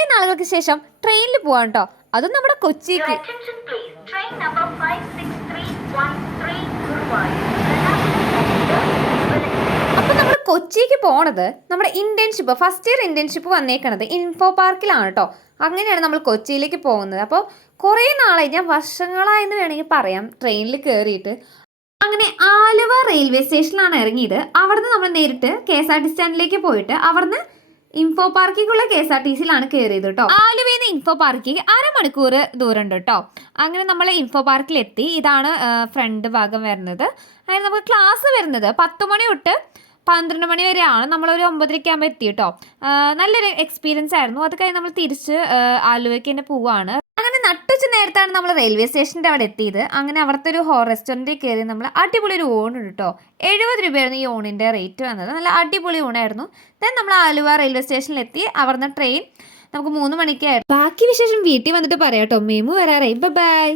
കുറേ നാളുകൾക്ക് ശേഷം ട്രെയിനിൽ പോവാം കേട്ടോ, അതും നമ്മുടെ കൊച്ചിക്ക്. അപ്പം നമ്മൾ കൊച്ചിക്ക് പോണത് നമ്മുടെ ഇന്റേൺഷിപ്പ്, ഫസ്റ്റ് ഇയർ ഇന്റേൺഷിപ്പ് വന്നേക്കണത് ഇൻഫോ പാർക്കിലാണ് കേട്ടോ. അങ്ങനെയാണ് നമ്മൾ കൊച്ചിയിലേക്ക് പോകുന്നത്. അപ്പോൾ കുറേ നാളായി, ഞാൻ വർഷങ്ങളായെന്ന് വേണമെങ്കിൽ പറയാം, ട്രെയിനിൽ കയറിയിട്ട്. അങ്ങനെ ആലുവ റെയിൽവേ സ്റ്റേഷനിലാണ് ഇറങ്ങിയത്. അവിടുന്ന് നമ്മൾ നേരിട്ട് KSRTC സ്റ്റാൻഡിലേക്ക് പോയിട്ട് അവിടുന്ന് ഇൻഫോ പാർക്കിക്കുള്ള KSRTCയിലാണ് കയറിയത് കേട്ടോ. ആലുവയിൽ നിന്ന് ഇൻഫോ പാർക്കിക്ക് അരമണിക്കൂർ ദൂരം ഉണ്ട് കേട്ടോ. അങ്ങനെ നമ്മൾ ഇൻഫോ പാർക്കിലെത്തി. ഇതാണ് ഫ്രണ്ട് ഭാഗം വരുന്നത്. അങ്ങനെ നമുക്ക് ക്ലാസ് വരുന്നത് 10 മണി തൊട്ട് 12 മണി വരെയാണ്. നമ്മളൊരു 9:30 ആകുമ്പോൾ എത്തി കേട്ടോ. നല്ലൊരു എക്സ്പീരിയൻസ് ആയിരുന്നു. അത് കഴിഞ്ഞ് നമ്മൾ തിരിച്ച് ആലുവയ്ക്ക് തന്നെ പോവുകയാണ്. അങ്ങനെ നട്ടുച്ച നേരത്താണ് നമ്മൾ റെയിൽവേ സ്റ്റേഷൻ്റെ അവിടെ എത്തിയത്. അങ്ങനെ അവിടുത്തെ ഒരു റെസ്റ്റോറൻറ്റിൽ കയറി നമ്മൾ അടിപൊളി ഒരു ഊണുണ്ട് കേട്ടോ. 70 രൂപയായിരുന്നു ഈ ഊണിൻ്റെ റേറ്റ് വന്നത്. നല്ല അടിപൊളി ഊണായിരുന്നു. ദെൻ നമ്മൾ ആലുവ റെയിൽവേ സ്റ്റേഷനിലെത്തി. അവിടുന്ന് ട്രെയിൻ നമുക്ക് 3 മണിക്കായിരുന്നു. ബാക്കി വിശേഷം വീട്ടിൽ വന്നിട്ട് പറയാം കേട്ടോ. മേമു വരാറായി. ബൈ.